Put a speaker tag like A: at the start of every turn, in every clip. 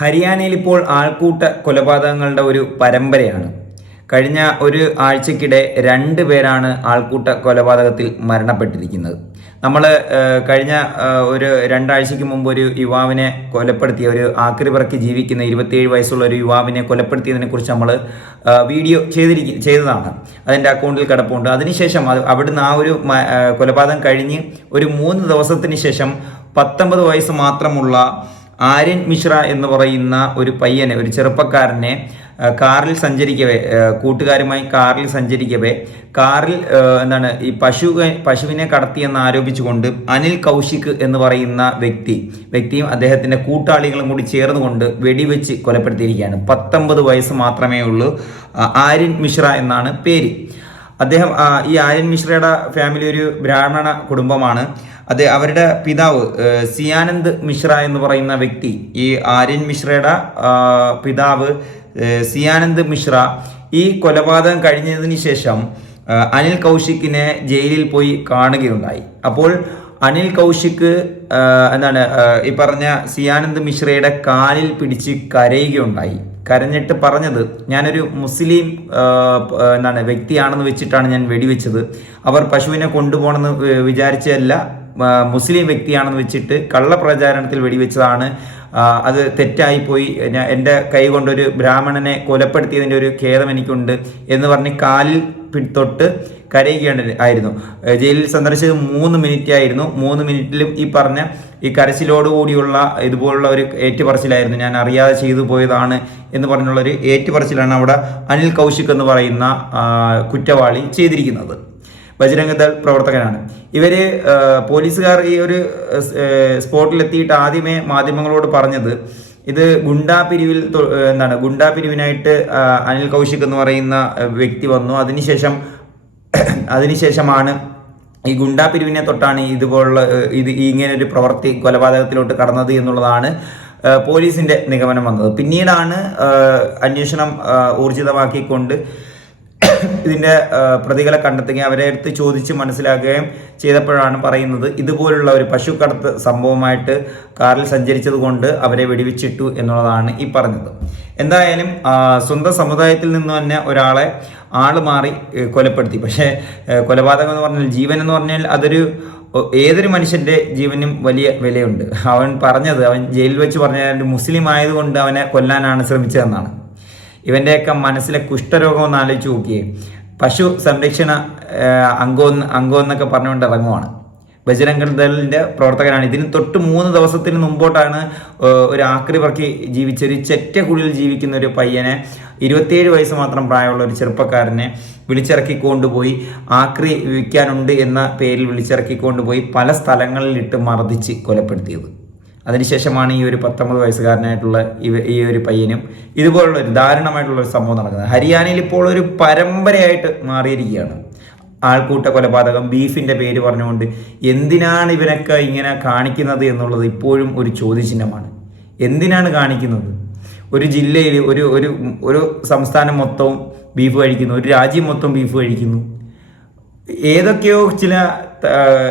A: ഹരിയാനയിൽ ഇപ്പോൾ ആൾക്കൂട്ട കൊലപാതകങ്ങളുടെ ഒരു പരമ്പരയാണ്. കഴിഞ്ഞ ഒരു ആഴ്ചക്കിടെ രണ്ട് പേരാണ് ആൾക്കൂട്ട കൊലപാതകത്തിൽ മരണപ്പെട്ടിരിക്കുന്നത്. നമ്മൾ കഴിഞ്ഞ ഒരു രണ്ടാഴ്ചയ്ക്ക് മുമ്പ് ഒരു യുവാവിനെ കൊലപ്പെടുത്തിയ ഒരു ആക്രി പറക്കി ജീവിക്കുന്ന ഇരുപത്തിയേഴ് വയസ്സുള്ള ഒരു യുവാവിനെ കൊലപ്പെടുത്തിയതിനെക്കുറിച്ച് നമ്മൾ വീഡിയോ ചെയ്തിരിക്കും ചെയ്തതാണ്. അതിന്റെ അക്കൗണ്ടിൽ കിടപ്പുണ്ട്. അതിനുശേഷം അത് അവിടുന്ന് ആ ഒരു കൊലപാതകം കഴിഞ്ഞ് ഒരു മൂന്ന് ദിവസത്തിന് ശേഷം പത്തൊമ്പത് വയസ്സ് മാത്രമുള്ള ആര്യൻ മിശ്ര എന്ന് പറയുന്ന ഒരു പയ്യനെ ഒരു ചെറുപ്പക്കാരനെ കാറിൽ സഞ്ചരിക്കവേ കൂട്ടുകാരുമായി കാറിൽ സഞ്ചരിക്കവേ കാറിൽ എന്താണ് ഈ പശു പശുവിനെ കടത്തിയെന്ന് ആരോപിച്ചുകൊണ്ട് അനിൽ കൗശിക് എന്ന് പറയുന്ന വ്യക്തി വ്യക്തിയും അദ്ദേഹത്തിന്റെ കൂട്ടാളികളും കൂടി ചേർന്നുകൊണ്ട് വെടിവെച്ച് കൊലപ്പെടുത്തിയിരിക്കുകയാണ്. പത്തൊമ്പത് വയസ്സ് മാത്രമേ ഉള്ളൂ ആര്യൻ മിശ്ര എന്നാണ് പേര്. അദ്ദേഹം ഈ ആര്യൻ മിശ്രയുടെ ഫാമിലി ഒരു ബ്രാഹ്മണ കുടുംബമാണ്. അത് അവരുടെ പിതാവ് സിയാനന്ദ് മിശ്ര എന്ന് പറയുന്ന വ്യക്തി ഈ ആര്യൻ മിശ്രയുടെ പിതാവ് സിയാനന്ദ് മിശ്ര ഈ കൊലപാതകം കഴിഞ്ഞതിന് ശേഷം അനിൽ കൗശിക്കിനെ ജയിലിൽ പോയി കാണുകയുണ്ടായി. അപ്പോൾ അനിൽ കൗശിക്ക് എന്താണ് ഈ പറഞ്ഞ സിയാനന്ദ് മിശ്രയുടെ കാലിൽ പിടിച്ച് കരയുകയുണ്ടായി. കരഞ്ഞിട്ട് പറഞ്ഞത്. ഞാനൊരു മുസ്ലിം എന്താണ് വ്യക്തിയാണെന്ന് വെച്ചിട്ടാണ് ഞാൻ വെടിവെച്ചത്. അവർ പശുവിനെ കൊണ്ടുപോകണമെന്ന് വിചാരിച്ചതല്ല മുസ്ലിം വ്യക്തിയാണെന്ന് വെച്ചിട്ട് കള്ളപ്രചാരണത്തിൽ വെടിവെച്ചതാണ് അത് തെറ്റായിപ്പോയി ഞാൻ എന്റെ കൈ കൊണ്ടൊരു ബ്രാഹ്മണനെ കൊലപ്പെടുത്തിയതിന്റെ ഒരു ഖേദം എനിക്കുണ്ട് എന്ന് പറഞ്ഞ് കാലിൽ തൊട്ട് കരയുകയാണ് ആയിരുന്നു. ജയിലിൽ സന്ദർശിച്ചത് മൂന്ന് മിനിറ്റ് ആയിരുന്നു മൂന്ന് മിനിറ്റിലും ഈ പറഞ്ഞ ഈ കരച്ചിലോടുകൂടിയുള്ള ഇതുപോലുള്ള ഒരു ഏറ്റുപറച്ചിലായിരുന്നു. ഞാൻ അറിയാതെ ചെയ്തു പോയതാണ് എന്ന് പറഞ്ഞുള്ളൊരു ഏറ്റുപറച്ചിലാണ് അവിടെ അനിൽ കൗശിക് എന്ന് പറയുന്ന കുറ്റവാളി ചെയ്തിരിക്കുന്നത്. ബജരംഗദൾ പ്രവർത്തകനാണ്. ഇവർ പോലീസുകാർ ഈ ഒരു സ്പോട്ടിലെത്തിയിട്ട് ആദ്യമേ മാധ്യമങ്ങളോട് പറഞ്ഞത് ഇത് ഗുണ്ടാ പിരിവിൽ എന്താണ് ഗുണ്ടാ പിരിവിനായിട്ട് അനിൽ കൗശിക് എന്ന് പറയുന്ന വ്യക്തി വന്നു. അതിനുശേഷം അതിനുശേഷമാണ് ഈ ഗുണ്ടാ പിരിവിനെ തൊട്ടാണ് ഇതുപോലുള്ള ഇത് ഇങ്ങനെ ഒരു പ്രവൃത്തി കൊലപാതകത്തിലോട്ട് കടന്നത് എന്നുള്ളതാണ് പോലീസിന്റെ നിഗമനം വന്നത്. പിന്നീടാണ് അന്വേഷണം ഊർജിതമാക്കിക്കൊണ്ട് ഇതിന്റെ പ്രതികളെ കണ്ടെത്തുകയും അവരെ അടുത്ത് ചോദിച്ച് മനസ്സിലാക്കുകയും ചെയ്തപ്പോഴാണ് പറയുന്നത് ഇതുപോലുള്ള ഒരു പശുക്കടത്ത് സംഭവമായിട്ട് കാറിൽ സഞ്ചരിച്ചത് കൊണ്ട് അവരെ വെടിവെച്ചിട്ടു എന്നുള്ളതാണ് ഈ പറഞ്ഞത്. എന്തായാലും സ്വന്തം സമുദായത്തിൽ നിന്ന് തന്നെ ഒരാളെ ആൾ മാറി കൊലപ്പെടുത്തി. പക്ഷേ കൊലപാതകം എന്ന് പറഞ്ഞാൽ ജീവൻ എന്ന് പറഞ്ഞാൽ അതൊരു ഏതൊരു മനുഷ്യന്റെ ജീവനും വലിയ വിലയുണ്ട്. അവൻ പറഞ്ഞത് അവൻ ജയിലിൽ വെച്ച് പറഞ്ഞ മുസ്ലിം ആയതുകൊണ്ട് അവനെ കൊല്ലാനാണ് ശ്രമിച്ചതെന്നാണ്. ഇവന്റെയൊക്കെ മനസ്സിലെ കുഷ്ഠരോഗം ഒന്ന് ആലോചിച്ച് നോക്കിയേ. പശു സംരക്ഷണ അംഗം അംഗം എന്നൊക്കെ പറഞ്ഞുകൊണ്ട് ഇറങ്ങുവാണ്. ബജരംഗ ദളിന്റെ പ്രവർത്തകനാണ്. ഇതിന് തൊട്ട് മൂന്ന് ദിവസത്തിന് മുമ്പോട്ടാണ് ഒരു ആക്രി പറക്കി ജീവിച്ച ഒരു ചെറ്റക്കുള്ളിൽ ജീവിക്കുന്ന ഒരു പയ്യനെ ഇരുപത്തിയേഴ് വയസ്സ് മാത്രം പ്രായമുള്ള ഒരു ചെറുപ്പക്കാരനെ വിളിച്ചിറക്കി കൊണ്ടുപോയി ആക്രി വിൽക്കാനുണ്ട് എന്ന പേരിൽ വിളിച്ചിറക്കി കൊണ്ടുപോയി പല സ്ഥലങ്ങളിലിട്ട് മർദ്ദിച്ച് കൊലപ്പെടുത്തിയത്. അതിനുശേഷമാണ് ഈ ഒരു പത്തൊമ്പത് വയസ്സുകാരനായിട്ടുള്ള ഇവ ഈ ഒരു പയ്യനും ഇതുപോലുള്ള ഒരു ദാരുണമായിട്ടുള്ള ഒരു സംഭവം നടക്കുന്നത്. ഹരിയാനയിൽ ഇപ്പോൾ ഒരു പരമ്പരയായിട്ട് മാറിയിരിക്കുകയാണ്. ആൾക്കൂട്ട കൊലപാതകം ബീഫിന്റെ പേര് പറഞ്ഞുകൊണ്ട് എന്തിനാണ് ഇവനൊക്കെ ഇങ്ങനെ കാണിക്കുന്നത് എന്നുള്ളത് ഇപ്പോഴും ഒരു ചോദ്യചിഹ്നമാണ്. എന്തിനാണ് കാണിക്കുന്നത്? ഒരു ജില്ലയിൽ ഒരു ഒരു ഒരു സംസ്ഥാനം മൊത്തവും ബീഫ് കഴിക്കുന്നു ഒരു രാജ്യം മൊത്തം ബീഫ് കഴിക്കുന്നു. ഏതൊക്കെയോ ചില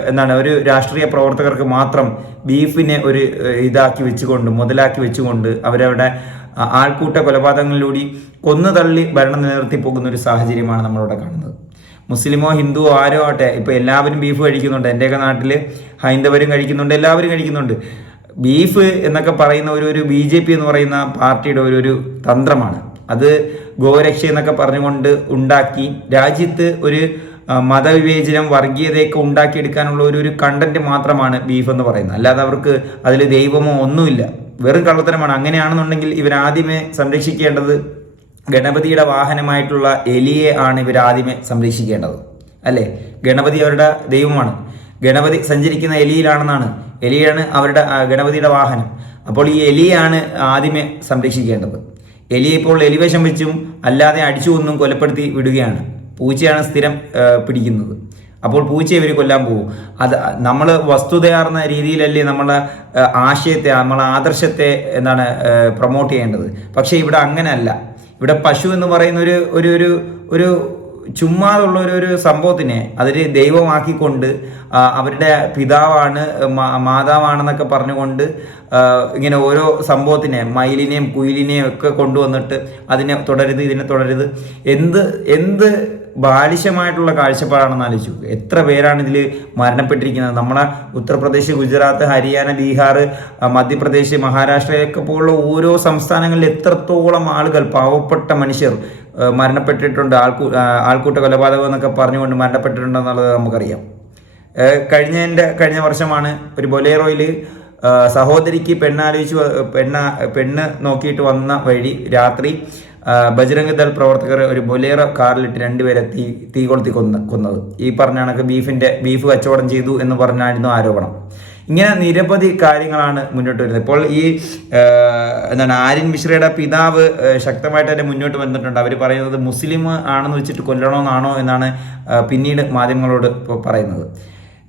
A: എന്താണ് ഒരു രാഷ്ട്രീയ പ്രവർത്തകർക്ക് മാത്രം ബീഫിനെ ഒരു ഇതാക്കി വെച്ചുകൊണ്ട് മുതലാക്കി വെച്ചുകൊണ്ട് അവരവിടെ ആൾക്കൂട്ട കൊലപാതകങ്ങളിലൂടെ കൊന്നു തള്ളി ഭരണം നിലനിർത്തി പോകുന്ന ഒരു സാഹചര്യമാണ് നമ്മളിവിടെ കാണുന്നത്. മുസ്ലിമോ ഹിന്ദുവോ ആരോ ആട്ടെ ഇപ്പൊ എല്ലാവരും ബീഫ് കഴിക്കുന്നുണ്ട്. എന്റെയൊക്കെ നാട്ടിൽ ഹൈന്ദവരും കഴിക്കുന്നുണ്ട് എല്ലാവരും കഴിക്കുന്നുണ്ട്. ബീഫ് എന്നൊക്കെ പറയുന്ന ഒരു ഒരു ബി ജെ പി എന്ന് പറയുന്ന പാർട്ടിയുടെ ഒരു ഒരു തന്ത്രമാണ്. അത് ഗോരക്ഷ എന്നൊക്കെ പറഞ്ഞുകൊണ്ട് ഉണ്ടാക്കി രാജ്യത്ത് ഒരു മതവിവേചനം വർഗീയതയൊക്കെ ഉണ്ടാക്കിയെടുക്കാനുള്ള ഒരു ഒരു കണ്ടന്റ് മാത്രമാണ് ബീഫ് എന്ന് പറയുന്നത്. അല്ലാതെ അവർക്ക് അതിൽ ദൈവമോ ഒന്നുമില്ല. വെറും കള്ളത്തരമാണ്. അങ്ങനെയാണെന്നുണ്ടെങ്കിൽ ഇവരാദ്യമേ സംരക്ഷിക്കേണ്ടത് ഗണപതിയുടെ വാഹനമായിട്ടുള്ള എലിയെ ആണ് ഇവരാദ്യമേ സംരക്ഷിക്കേണ്ടത്. അല്ലേ? ഗണപതി അവരുടെ ദൈവമാണ്. ഗണപതി സഞ്ചരിക്കുന്ന എലിയിലാണെന്നാണ്. എലിയാണ് അവരുടെ ഗണപതിയുടെ വാഹനം. അപ്പോൾ ഈ എലിയാണ് ആദ്യമേ സംരക്ഷിക്കേണ്ടത്. എലിയെ ഇപ്പോൾ എലിവേഷം വെച്ചും അല്ലാതെ അടിച്ചു കൊന്നും കൊലപ്പെടുത്തി വിടുകയാണ്. പൂച്ചയാണ് സ്ഥിരം പിടിക്കുന്നത്. അപ്പോൾ പൂച്ച ഇവർ കൊല്ലാൻ പോകും. അത് നമ്മൾ വസ്തുതയാർന്ന രീതിയിലല്ലേ നമ്മളെ ആശയത്തെ നമ്മളെ ആദർശത്തെ എന്താണ് പ്രൊമോട്ട് ചെയ്യേണ്ടത്. പക്ഷേ ഇവിടെ അങ്ങനെയല്ല ഇവിടെ പശു എന്ന് പറയുന്ന ഒരു ഒരു ഒരു ചുമ്മാതുള്ള ഒരു സംഭവത്തിനെ അതിൽ ദൈവമാക്കിക്കൊണ്ട് അവരുടെ പിതാവാണ് മാതാവാണെന്നൊക്കെ പറഞ്ഞുകൊണ്ട് ഇങ്ങനെ ഓരോ സംഭവത്തിനെ മയിലിനെയും കുയിലിനെയും ഒക്കെ കൊണ്ടുവന്നിട്ട് അതിനെ തുടരുത് ഇതിനെ തുടരുത്. എന്ത് എന്ത് ബാലിശമായിട്ടുള്ള കാഴ്ചപ്പാടാണെന്ന് ആലോചിച്ചു. എത്ര പേരാണ് ഇതിൽ മരണപ്പെട്ടിരിക്കുന്നത്? നമ്മുടെ ഉത്തർപ്രദേശ് ഗുജറാത്ത് ഹരിയാന ബീഹാർ മധ്യപ്രദേശ് മഹാരാഷ്ട്രയൊക്കെ പോലുള്ള ഓരോ സംസ്ഥാനങ്ങളിൽ എത്രത്തോളം ആളുകൾ പാവപ്പെട്ട മനുഷ്യർ മരണപ്പെട്ടിട്ടുണ്ട് ആൾക്കൂ ആൾക്കൂട്ട കൊലപാതകം എന്നൊക്കെ പറഞ്ഞുകൊണ്ട് മരണപ്പെട്ടിട്ടുണ്ടെന്നുള്ളത് നമുക്കറിയാം. കഴിഞ്ഞതിന്റെ കഴിഞ്ഞ വർഷമാണ് ഒരു ബൊലേറോയിൽ സഹോദരിക്ക് പെണ്ണാലോചിച്ച് പെണ്ണ പെണ്ണ് നോക്കിയിട്ട് വന്ന വഴി രാത്രി ബജരംഗ് ദൾ പ്രവർത്തകർ ഒരു ബൊലേറോ കാറിലിട്ട് രണ്ടുപേരെ തീ തീ കൊളുത്തി കൊന്ന് കൊന്നത്. ഈ പറഞ്ഞ കണക്ക് ബീഫിന്റെ ബീഫ് കച്ചവടം ചെയ്തു എന്ന് പറഞ്ഞായിരുന്നു ആരോപണം. ഇങ്ങനെ നിരവധി കാര്യങ്ങളാണ് മുന്നോട്ട് വരുന്നത്. ഇപ്പോൾ ഈ എന്താണ് ആര്യൻ മിശ്രയുടെ പിതാവ് ശക്തമായിട്ട് തന്നെ മുന്നോട്ട് വന്നിട്ടുണ്ട്. അവർ പറയുന്നത് മുസ്ലിം ആണെന്ന് വെച്ചിട്ട് കൊല്ലണമെന്നാണോ എന്നാണ് പിന്നീട് മാധ്യമങ്ങളോട് ഇപ്പോൾ പറയുന്നത്.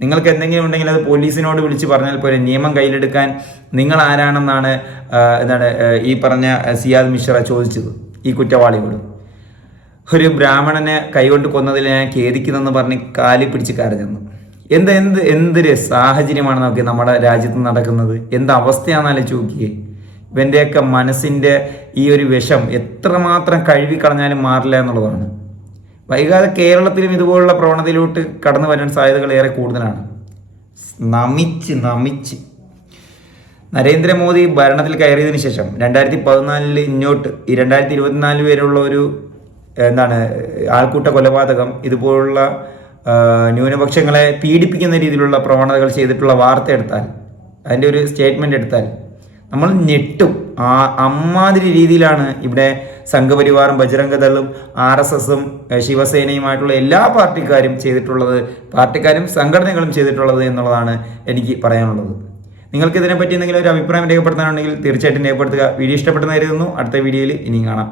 A: നിങ്ങൾക്ക് എന്തെങ്കിലും ഉണ്ടെങ്കിൽ അത് പോലീസിനോട് വിളിച്ച് പറഞ്ഞാൽ പോലെ നിയമം കയ്യിലെടുക്കാൻ നിങ്ങൾ ആരാണെന്നാണ് എന്താണ് ഈ പറഞ്ഞ സിയാദ് മിശ്ര ചോദിച്ചത് ഈ കുറ്റവാളിയോട്. ഒരു ബ്രാഹ്മണനെ കൈകൊണ്ട് കൊന്നതിൽ ഞാൻ ഖേദിക്കുന്നെന്ന് പറഞ്ഞ് കാലി പിടിച്ച് കരഞ്ഞെന്ന്. എന്ത് എന്ത് എന്തൊരു സാഹചര്യമാണ് നോക്കി നമ്മുടെ രാജ്യത്ത് നടക്കുന്നത്? എന്ത് അവസ്ഥയാണെന്ന് ആലോചിച്ച് നോക്കിയേ ഇവന്റെയൊക്കെ മനസ്സിന്റെ ഈ ഒരു വിഷം എത്രമാത്രം കഴുകി കളഞ്ഞാലും മാറില്ല എന്നുള്ളതാണ്. വൈകാതെ കേരളത്തിലും ഇതുപോലുള്ള പ്രവണതയിലോട്ട് കടന്നു വരാൻ സാധ്യതകൾ ഏറെ കൂടുതലാണ്. നമിച്ച് നമിച്ച്. നരേന്ദ്രമോദി ഭരണത്തിൽ കയറിയതിന് ശേഷം രണ്ടായിരത്തി പതിനാലിൽ ഇങ്ങോട്ട് ഈ രണ്ടായിരത്തി ഇരുപത്തിനാല് വരെയുള്ള ഒരു എന്താണ് ആൾക്കൂട്ട കൊലപാതകം ഇതുപോലുള്ള ന്യൂനപക്ഷങ്ങളെ പീഡിപ്പിക്കുന്ന രീതിയിലുള്ള പ്രവണതകൾ ചെയ്തിട്ടുള്ള വാർത്ത എടുത്താൽ അതിന്റെ ഒരു സ്റ്റേറ്റ്മെന്റ് എടുത്താൽ നമ്മൾ ഞെട്ടും. ആ അമ്മാതിരി രീതിയിലാണ് ഇവിടെ സംഘപരിവാറും ബജരംഗദളും ആർ എസ് എസും ശിവസേനയുമായിട്ടുള്ള എല്ലാ പാർട്ടിക്കാരും ചെയ്തിട്ടുള്ളത് പാർട്ടിക്കാരും സംഘടനകളും ചെയ്തിട്ടുള്ളത് എന്നുള്ളതാണ് എനിക്ക് പറയാനുള്ളത്. നിങ്ങൾക്ക് ഇതിനെപ്പറ്റി എന്തെങ്കിലും ഒരു അഭിപ്രായം രേഖപ്പെടുത്താനുണ്ടെങ്കിൽ തീർച്ചയായിട്ടും രേഖപ്പെടുത്തുക. വീഡിയോ ഇഷ്ടപ്പെട്ടെന്ന് കരുതുന്നു. അടുത്ത വീഡിയോയിൽ ഇനിയും കാണാം.